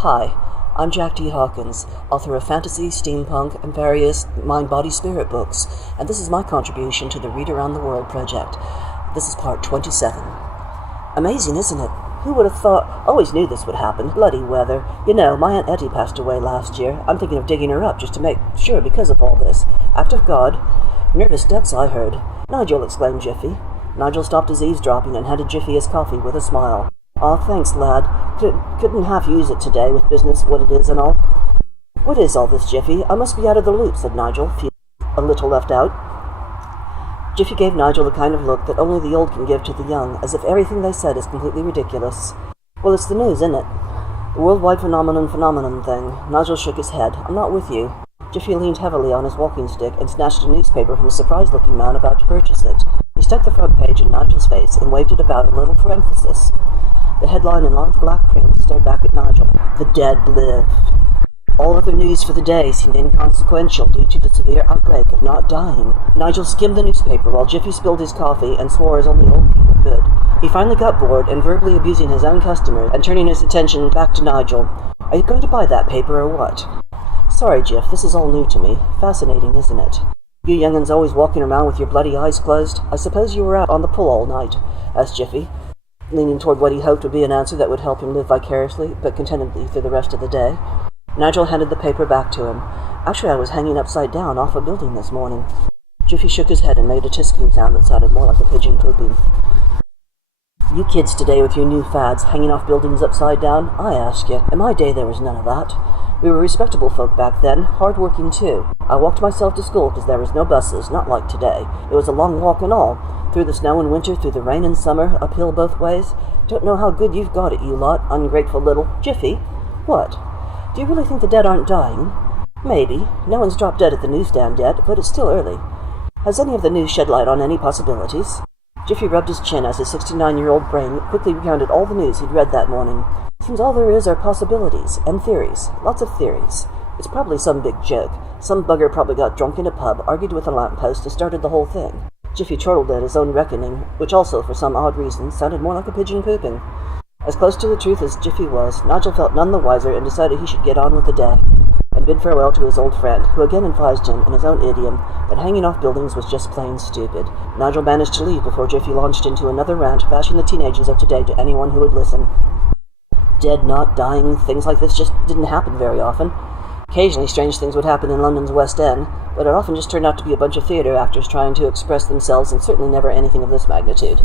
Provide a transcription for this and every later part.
Hi, I'm Jack D. Hawkins, author of fantasy, steampunk, and various mind-body-spirit books, and this is my contribution to the Read Around the World project. This is part 27. Amazing, isn't it? Who would have thought? Always knew this would happen. Bloody weather. You know, my Aunt Etty passed away last year. I'm thinking of digging her up just to make sure because of all this. Act of God. Nervous ducks, I heard. Nigel, exclaimed Jiffy. Nigel stopped his eavesdropping and handed Jiffy his coffee with a smile. Aw, thanks, lad. Couldn't half use it today with business, what it is and all. What is all this, Jiffy? I must be out of the loop, said Nigel, feeling a little left out. Jiffy gave Nigel the kind of look that only the old can give to the young, as if everything they said is completely ridiculous. Well, it's the news, isn't it? The worldwide phenomenon thing. Nigel shook his head. I'm not with you. Jiffy leaned heavily on his walking stick and snatched a newspaper from a surprised-looking man about to purchase it. He stuck the front page in Nigel's face and waved it about a little for emphasis. The headline in large black print stared back at Nigel. The dead live. All other news for the day seemed inconsequential due to the severe outbreak of not dying. Nigel skimmed the newspaper while Jiffy spilled his coffee and swore as only old people could. He finally got bored and verbally abusing his own customers and turning his attention back to Nigel. Are you going to buy that paper or what? Sorry, Jiff, this is all new to me. Fascinating, isn't it? You young'uns always walking around with your bloody eyes closed. I suppose you were out on the pull all night, asked Jiffy, leaning toward what he hoped would be an answer that would help him live vicariously, but contentedly through the rest of the day. Nigel handed the paper back to him. Actually, I was hanging upside down off a building this morning. Jiffy shook his head and made a tisking sound that sounded more like a pigeon pooping. You kids today with your new fads, hanging off buildings upside down, I ask you. In my day there was none of that. We were respectable folk back then, hard-working too. I walked myself to school because there was no buses, not like today. It was a long walk and all, through the snow in winter, through the rain in summer, uphill both ways. Don't know how good you've got it, you lot, ungrateful little... Jiffy? What? Do you really think the dead aren't dying? Maybe. No one's dropped dead at the newsstand yet, but it's still early. Has any of the news shed light on any possibilities? Jiffy rubbed his chin as his 69-year-old brain quickly recounted all the news he'd read that morning. Seems all there is are possibilities, and theories. Lots of theories. It's probably some big joke. Some bugger probably got drunk in a pub, argued with a lamppost, and started the whole thing. Jiffy chortled at his own reckoning, which also, for some odd reason, sounded more like a pigeon pooping. As close to the truth as Jiffy was, Nigel felt none the wiser and decided he should get on with the day, and bid farewell to his old friend, who again advised him, in his own idiom, that hanging off buildings was just plain stupid. Nigel managed to leave before Jiffy launched into another rant, bashing the teenagers of today to anyone who would listen. Dead, not dying, things like this just didn't happen very often. Occasionally strange things would happen in London's West End, but it often just turned out to be a bunch of theatre actors trying to express themselves, and certainly never anything of this magnitude.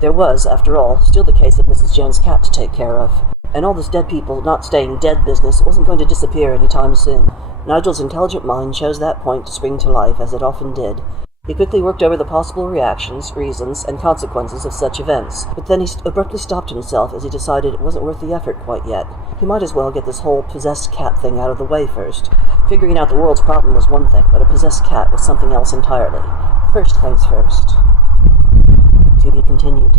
There was, after all, still the case of Mrs. Jones' cat to take care of, and all this dead people not staying dead business wasn't going to disappear any time soon. Nigel's intelligent mind chose that point to spring to life, as it often did. He quickly worked over the possible reactions, reasons, and consequences of such events, but then he abruptly stopped himself as he decided it wasn't worth the effort quite yet. He might as well get this whole possessed cat thing out of the way first. Figuring out the world's problem was one thing, but a possessed cat was something else entirely. First things first. To be continued.